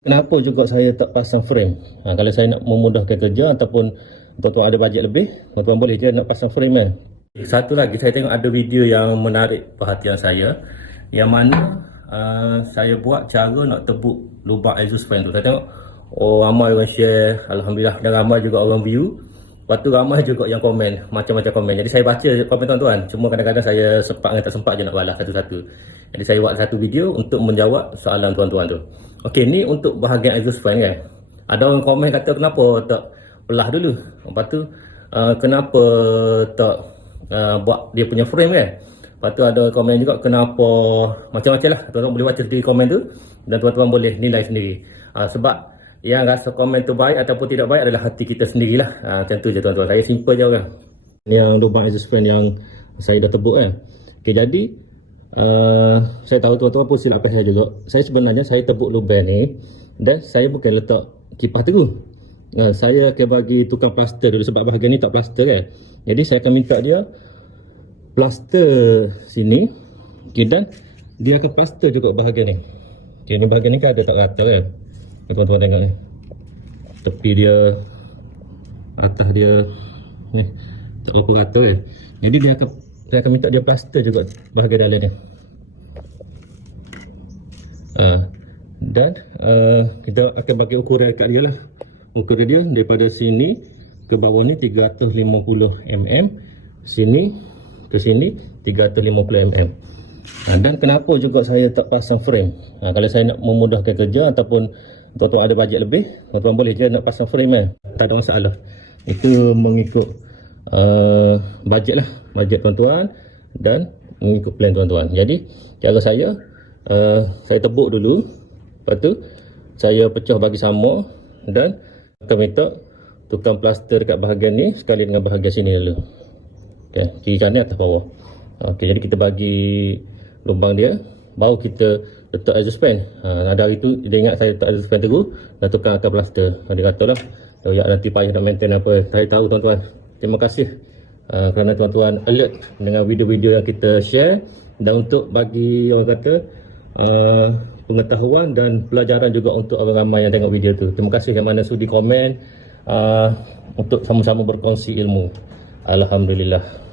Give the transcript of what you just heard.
Kenapa juga saya tak pasang frame? Ha, kalau saya nak memudahkan kerja ataupun tuan-tuan ada bajet lebih, tuan-tuan boleh je nak pasang frame kan? Satu lagi, saya tengok ada video yang menarik perhatian saya yang mana uh, saya buat cara nak tebuk lubang exhaust fan tu. Saya tengok, oh ramai orang share, Alhamdulillah dan ramai juga orang view. Lepas tu ramai juga yang komen, macam-macam komen. Jadi saya baca komen tuan-tuan. Cuma kadang-kadang saya sempat dengan tak sempat je nak balas satu-satu. Jadi saya buat satu video untuk menjawab soalan tuan-tuan tu. Okey, ni untuk bahagian fan kan. Ada orang komen kata kenapa tak belah dulu. Lepas tu uh, kenapa tak uh, buat dia punya frame kan. Lepas tu ada komen juga kenapa macam-macam lah. Tuan-tuan boleh baca sendiri komen tu dan tuan-tuan boleh nilai sendiri. Uh, sebab yang rasa komen tu baik ataupun tidak baik adalah hati kita sendirilah. Uh, macam tu je tuan-tuan. Saya simple je orang. Yang lubang exhaust fan yang saya dah tebuk kan. Okay, jadi Uh, saya tahu tuan-tuan pun silap saya juga. Saya sebenarnya saya tebuk lubang ni dan saya bukan letak kipas teru. Uh, saya akan bagi tukang plaster dulu sebab bahagian ni tak plaster kan. Jadi saya akan minta dia plaster sini. Okay, dan dia akan plaster juga bahagian ni. Okay, ni bahagian ni kan ada tak rata kan. Okay, tuan-tuan tengok ni. Tepi dia atas dia ni tak apa rata kan. Jadi dia akan saya akan minta dia plaster juga bahagian dalam ni. Uh, dan uh, kita akan bagi ukuran dekat dia lah. Ukuran dia daripada sini ke bawah ni 350 mm. Sini ke sini 350 mm. Ha, dan kenapa juga saya tak pasang frame? Ha, kalau saya nak memudahkan kerja ataupun tuan-tuan ada bajet lebih, tuan-tuan boleh je nak pasang frame kan? Tak ada masalah. Itu mengikut uh, bajet lah. Bajet tuan-tuan dan mengikut plan tuan-tuan. Jadi, cara saya, uh, saya tebuk dulu. Lepas tu, saya pecah bagi sama dan akan minta tukang plaster dekat bahagian ni sekali dengan bahagian sini dulu. Okay, kiri kanan atas bawah. Okey, jadi kita bagi lubang dia baru kita letak exhaust fan. Ha, ada hari tu dia ingat saya letak exhaust fan terus dan tukang akan plaster. Dia kata lah, oh, ya nanti payah nak maintain apa. Saya tahu tuan-tuan. Terima kasih uh, kerana tuan-tuan alert dengan video-video yang kita share dan untuk bagi orang kata uh, pengetahuan dan pelajaran juga untuk orang ramai yang tengok video tu. Terima kasih yang mana sudi komen uh, untuk sama-sama berkongsi ilmu. Alhamdulillah.